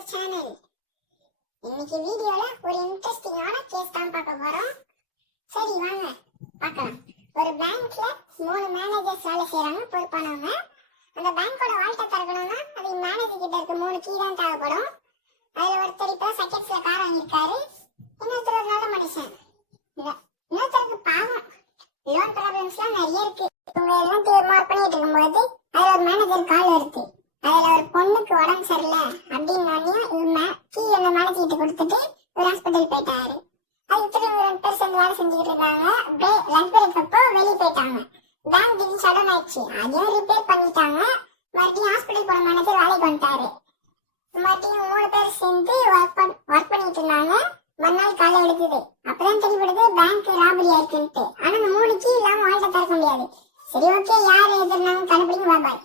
Our channel. இன்னைக்கு வீடியோல ஒரு இன்ட்ரெஸ்டிங்கான கேஸ் தான் பார்க்க போறோம். சரி வாங்க பார்க்கலாம். ஒரு பேங்க்ல 3 மேனேஜர்ஸ் வேலை செய்யறாங்க, பொறுப்பானவங்க. அந்த பேங்கோட வால்ட்டை திறக்கணும்னா அது மேனேஜர் கிட்ட இருக்க 3 கீ தான் தேவைப்படும். அதுல ஒருத்தர் இப்ப செகண்ட்ஸ்ல கார் வாங்கியிருக்காரு, இன்னொருத்தர் ஒரு நல்ல மனுஷன். இன்னொருத்தருக்கு பாவம் லோன் ப்ராப்ளம்ஸ்லாம் நிறைய இருக்கு. இவங்க எல்லாம் தீவிரமா பண்ணிட்டு இருக்கும்போது அதுல ஒரு மேனேஜர் கால் வருது. அதுல ஒரு பொண்ணுக்கு உடம்பு சரியில்லை அப்படின்னு கீ அந்த மேனேஜர்கிட்ட கொடுத்துட்டு ஒரு ஹாஸ்பிட்டல் போயிட்டாரு. அது திரும்ப 2 பேர் சேர்ந்து வேலை செஞ்சுக்கிட்டு இருக்காங்க. லஞ்ச் பிரேக் அப்போ வெளியே போயிட்டாங்க. பேங்க் திடீர்னு ஷட் ஆயிடுச்சு. அதையும் ரிப்பேர் பண்ணிட்டாங்க. மறுபடியும் ஹாஸ்பிட்டல் போன மேனேஜர் வேலைக்கு வந்துட்டாரு. மறுபடியும் 3 பேர் சேர்ந்து ஒர்க் பண்ணிட்டு இருந்தாங்க. மறுநாள் காலை எடுக்குது. அப்பதான் தெரியப்படுது பேங்க் ராபரி ஆயிருக்குன்ட்டு. ஆனா அந்த 3 கீ இல்லாம வாழ்க்கை திறக்க முடியாது. சரி ஓகே, யார் எதிர்னாங்க கண்டுபிடிங்க, பாய்.